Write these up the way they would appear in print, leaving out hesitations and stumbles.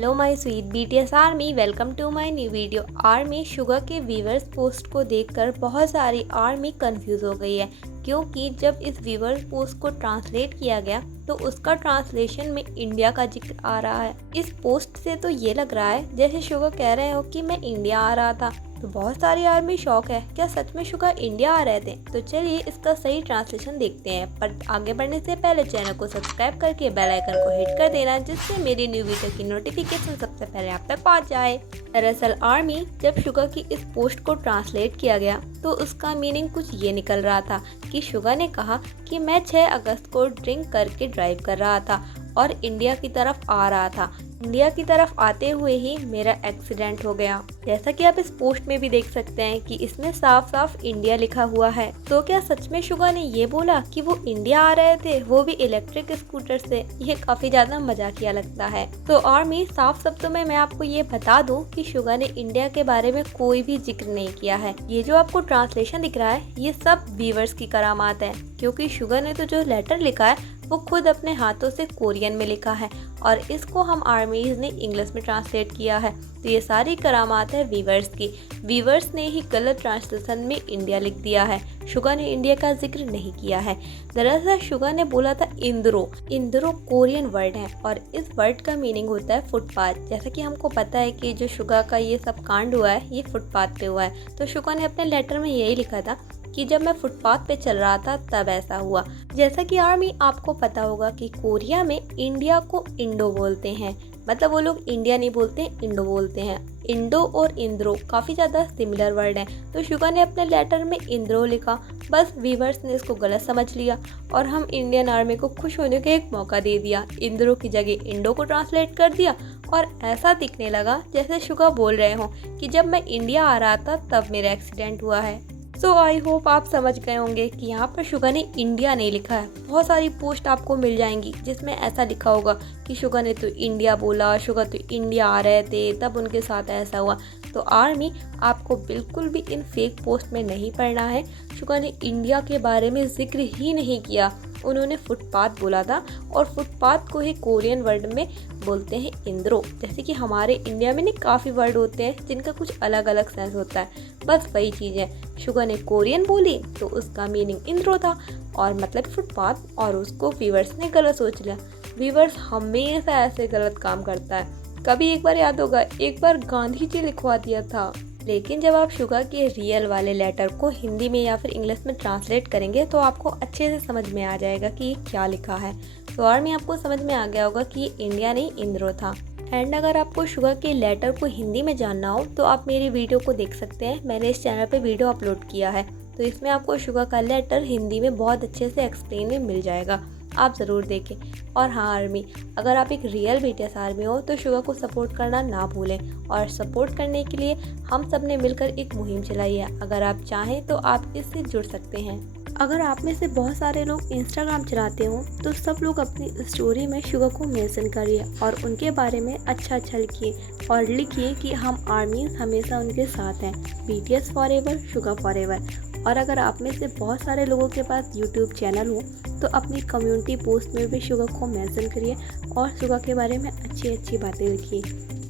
Hello my sweet BTS army, welcome to my new video. Army sugar के viewers post को देखकर बहुत सारी आर्मी कंफ्यूज हो गई है, क्योंकि जब इस व्यूवर्स पोस्ट को ट्रांसलेट किया गया तो उसका ट्रांसलेशन में इंडिया का जिक्र आ रहा है। इस पोस्ट से तो ये लग रहा है जैसे शुगर कह रहे हो कि मैं इंडिया आ रहा था। तो बहुत सारी आर्मी शौक है, क्या सच में शुगर इंडिया आ रहे थे? तो चलिए इसका सही ट्रांसलेशन देखते हैं। पर आगे बढ़ने से पहले चैनल को सब्सक्राइब करके बेल आइकन को हिट कर देना, जिससे मेरी न्यू वीडियो की नोटिफिकेशन सबसे पहले आप तक पहुंच जाए। दरअसल आर्मी, जब शुगर की इस पोस्ट को ट्रांसलेट किया गया तो उसका मीनिंग कुछ ये निकल रहा था कि शुगर ने कहा कि मैं 6 अगस्त को ड्रिंक करके ड्राइव कर रहा था और इंडिया की तरफ आ रहा था। इंडिया की तरफ आते हुए ही मेरा एक्सीडेंट हो गया। जैसा कि आप इस पोस्ट में भी देख सकते हैं कि इसमें साफ साफ इंडिया लिखा हुआ है। तो क्या सच में शुगर ने ये बोला कि वो इंडिया आ रहे थे, वो भी इलेक्ट्रिक स्कूटर से? ये काफी ज्यादा मजाकिया लगता है। तो आर्मी, साफ शब्दों में मैं आपको ये बता दूं कि शुगर ने इंडिया के बारे में कोई भी जिक्र नहीं किया है। ये जो आपको ट्रांसलेशन दिख रहा है ये सब व्यूअर्स की करामात है, क्योंकि शुगर ने तो जो लेटर लिखा है वो खुद अपने हाथों से कोरियन में लिखा है और इसको हम आर्मीज ने इंग्लिश में ट्रांसलेट किया है। तो ये सारी करामात है व्यूअर्स की। व्यूअर्स ने ही गलत ट्रांसलेशन में इंडिया लिख दिया है, शुगर ने इंडिया का जिक्र नहीं किया है। दरअसल शुगर ने बोला था इंद्रो। इंद्रो कोरियन वर्ड है और इस वर्ड का मीनिंग होता है फुटपाथ। जैसा कि हमको पता है कि जो शुगर का ये सब कांड हुआ है ये फुटपाथ पे हुआ है। तो शुगर ने अपने लेटर में यही लिखा था कि जब मैं फुटपाथ पे चल रहा था तब ऐसा हुआ। जैसा कि आर्मी, आपको पता होगा कि कोरिया में इंडिया को इंडो बोलते हैं, मतलब वो लोग इंडिया नहीं बोलते, इंडो बोलते हैं। इंडो और इंद्रो काफ़ी ज़्यादा सिमिलर वर्ड हैं। तो शुगर ने अपने लेटर में इंद्रो लिखा, बस व्यूअर्स ने इसको गलत समझ लिया और हम इंडियन आर्मी को खुश होने का एक मौका दे दिया। इंद्रो की जगह इंडो को ट्रांसलेट कर दिया और ऐसा दिखने लगा जैसे शुगर बोल रहे हो कि जब मैं इंडिया आ रहा था तब मेरा एक्सीडेंट हुआ है। सो आई होप आप समझ गए होंगे कि यहाँ पर शुगर ने इंडिया नहीं लिखा है। बहुत सारी पोस्ट आपको मिल जाएंगी जिसमें ऐसा लिखा होगा कि शुगर ने तो इंडिया बोला, शुगर तो इंडिया आ रहे थे तब उनके साथ ऐसा हुआ। तो आर्मी, आपको बिल्कुल भी इन फेक पोस्ट में नहीं पड़ना है। शुगर ने इंडिया के बारे में जिक्र ही नहीं किया, उन्होंने फुटपाथ बोला था और फुटपाथ को ही कोरियन वर्ड में बोलते हैं इंद्रो। जैसे कि हमारे इंडिया में नहीं काफ़ी वर्ड होते हैं जिनका कुछ अलग अलग सेंस होता है, बस वही चीज़ है। शुगर ने कोरियन बोली तो उसका मीनिंग इंद्रो था और मतलब फुटपाथ, और उसको व्यूअर्स ने गलत सोच लिया। व्यूअर्स हमेशा ऐसे गलत काम करता है। कभी एक बार याद होगा, एक बार गांधी जी लिखवा दिया था, लेकिन जब आप शुगर के रियल वाले लेटर को हिंदी में या फिर इंग्लिश में ट्रांसलेट करेंगे तो आपको अच्छे से समझ में आ जाएगा कि ये क्या लिखा है। तो आर्मी, आपको समझ में आ गया होगा कि ये इंडिया नहीं इंद्रो था। एंड अगर आपको शुगर के लेटर को हिंदी में जानना हो तो आप मेरी वीडियो को देख सकते हैं, मैंने इस चैनल पे वीडियो अपलोड किया है। तो इसमें आपको शुगर का लेटर हिंदी में बहुत अच्छे से एक्सप्लेन में मिल जाएगा, आप ज़रूर देखें। और हाँ आर्मी, अगर आप एक रियल बीटीएस आर्मी हो तो शुगर को सपोर्ट करना ना भूलें, और सपोर्ट करने के लिए हम सब ने मिलकर एक मुहिम चलाई है। अगर आप चाहें तो आप इससे जुड़ सकते हैं। अगर आप में से बहुत सारे लोग इंस्टाग्राम चलाते हो तो सब लोग अपनी स्टोरी में शुगर को मेंशन करिए और उनके बारे में अच्छा अच्छा लिखिए और लिखिए कि हम आर्मीज हमेशा उनके साथ हैं। BTS forever, sugar forever. और अगर आप में से बहुत सारे लोगों के पास यूट्यूब चैनल हो तो अपनी कम्युनिटी पोस्ट में भी शुगर को मेंशन करिए और शुगर के बारे में अच्छी अच्छी बातें लिखिए।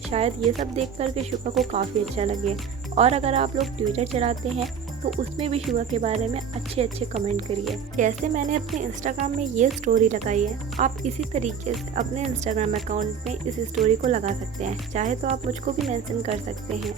शायद ये सब देख कर के शुगर को काफ़ी अच्छा लगे। और अगर आप लोग ट्विटर चलाते हैं तो उसमें भी शुगर के बारे में अच्छे अच्छे कमेंट करिए। जैसे मैंने अपने इंस्टाग्राम में ये स्टोरी लगाई है, आप इसी तरीके से अपने इंस्टाग्राम अकाउंट में इस स्टोरी को लगा सकते हैं। चाहे तो आप मुझको भी मेंशन कर सकते हैं।